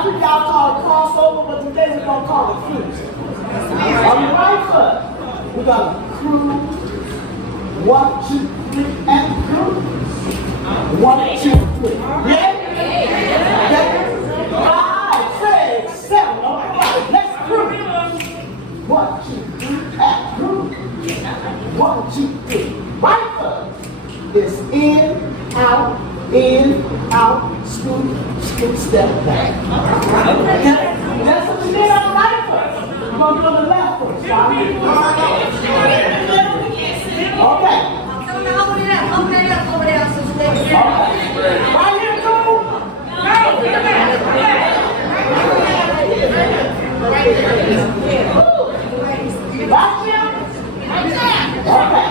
Last week y'all called it crossover, but today we're going to call it cruise. On the right foot, we're going to cruise. 1, 2, 3, and cruise. 1, 2, 3. Yeah? Okay. 5, 6, 7. All right, let's cruise. 1, 2, 3, and cruise. 1, 2, 3. Right foot is in, out, scoot, step back. Okay? That's what you did on the right foot. We're going to do on the left foot. Okay. Right here, cool? Right here? Okay.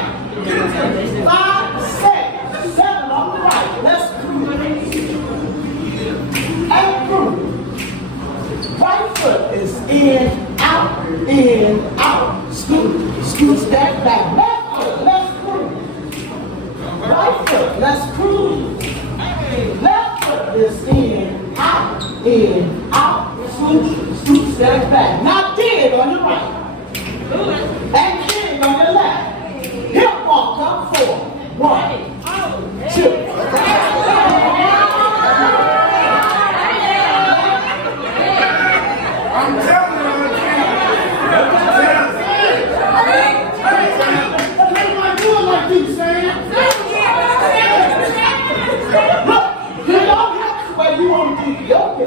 5, 6, 7 on the right. Let's cruise. And cruise. Right foot is in, out, scoot, step back. Left foot, let's cruise. Right foot, let's cruise. Left foot is in, out, scoot, step back. Now dig on your right. And dig on your left. Hip walk up 4. 1, 2. I'm telling you, Look, you don't have to, but you want to do yoga.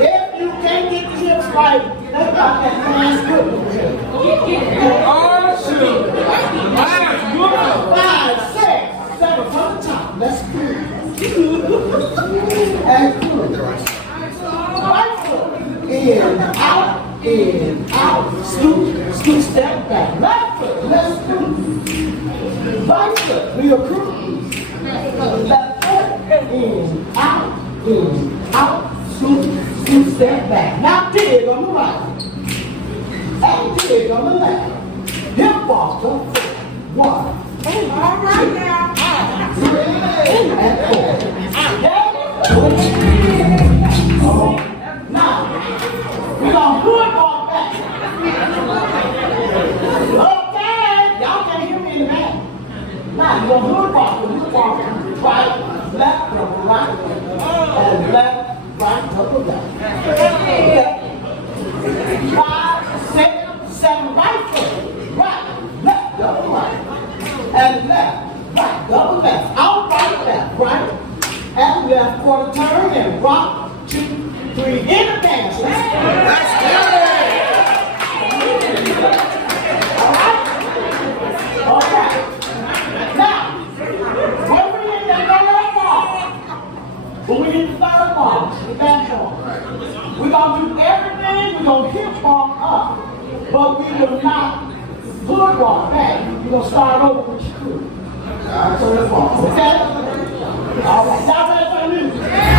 If you can't get the hips right, think about that man's good with the hips. 5, 6, 7 from the top. Let's do it. And good. Right foot. In, out, scoot, step back. Left foot, let's cruise. Right foot, we are cruise. Left foot, in, out, scoot, step back. Now dig on the right. And dig on the left. Hip walk up 4. 1, 2, 3, and 4. Now, we're going to good walk back. Okay, y'all can't hear me in the back. Now, you're going to good walk. We're walking right, left, double right, and left, right, double left. Okay. 5, 6, 7, right foot. Right, left, double right. And left, right, double left. Out, right, right. And left, quarter turn, and rock, 2, 3, in the dance. Let's go. All right? Okay. Now, when we need to third ball, we're going to do everything, we're going to hip walk up, but we will not hood walk back. We're going to start over with your crew. All right, so let's walk. Okay? All right, y'all ready for the music?